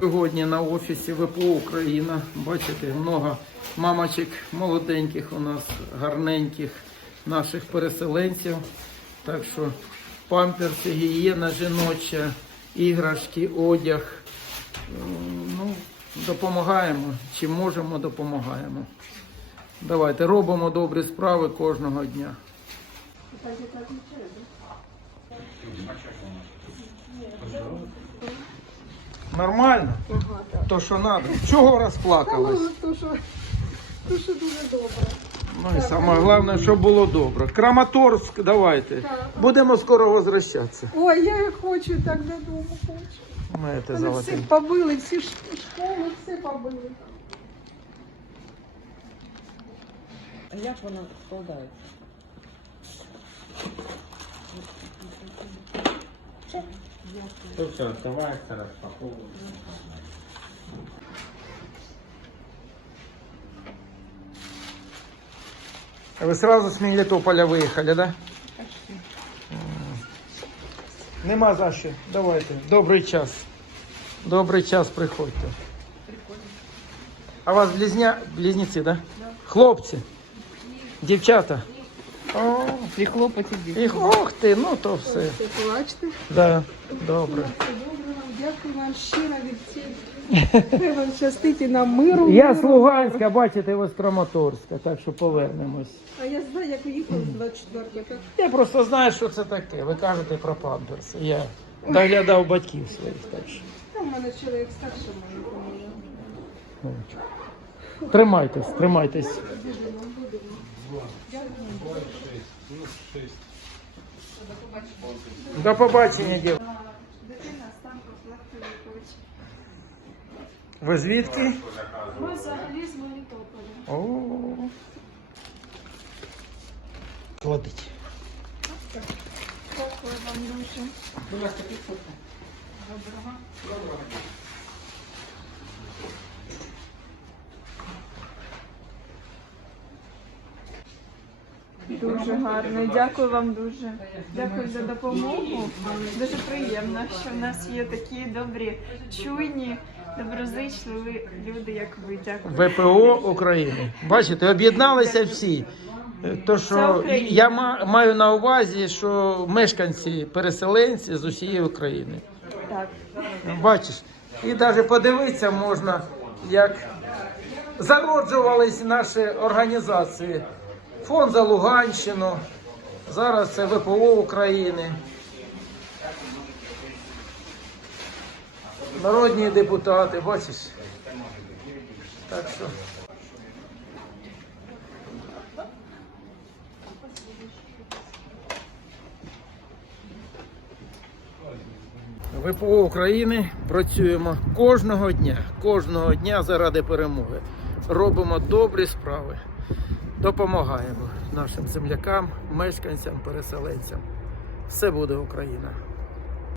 Сьогодні на офісі ВПО Україна. Бачите, много мамочок молоденьких у нас, гарненьких наших переселенців. Так що памперси, гігієна жіноча, іграшки, одяг. Ну, допомагаємо. Чим можемо, допомагаємо. Давайте робимо добрі справи кожного дня. Нормально? То, що треба. Чого розплакалась? То, що, то, що дуже добре. Ну і саме головне, щоб було добре. Краматорськ, давайте. Будемо скоро возвращатися. Ой, я хочу так додому хочу. Ми це Вони всі побили, всі ш- школи, все побили. А як вона складається? Ну все, открывается, распаковывается. Ви сразу з Мелітополя виїхали, да? М. Нема за що. Давайте. Добрий час. Добрий час приходьте. А у вас близня... близнеці, да? Хлопці. Дівчата. О, І хлопець і їх, ох ти, ну то все. Ви плачте. Да, добре. Все добре. Дякую вам щиро від всіх. Хай вам щастить і нам миру. Я миру. з Луганська, бачите, ви з Краматорська, так що повернемось. А я знаю, як ви з 24 так. Я просто знаю, що це таке. Ви кажете про памперси. Я доглядав батьків своїх. Так що. Там у мене чоловік старший мені поможе. ну, Тримайтесь, тримайтесь. До побачення, дів. Дитина сам профілактує. Ви звідки? Ми взагалі з Мелітополя. О. Кладіть. Дякую вам дуже. Дуже гарно. Дякую вам дуже. Дякую за допомогу. Дуже приємно, що в нас є такі добрі, чуйні, доброзичливі люди, як ви. Дякую. ВПО України. Бачите, об'єдналися всі. То, що я маю на увазі, що мешканці, переселенці з усієї України. Так. Бачиш, і навіть подивитися можна, як зароджувались наші організації. Фонд за Луганщину, зараз це ВПО України. Народні депутати, бачиш. Так що. ВПО України працюємо кожного дня, кожного дня заради перемоги. Робимо добрі справи, допомагаємо нашим землякам, мешканцям, переселенцям. Все буде Україна.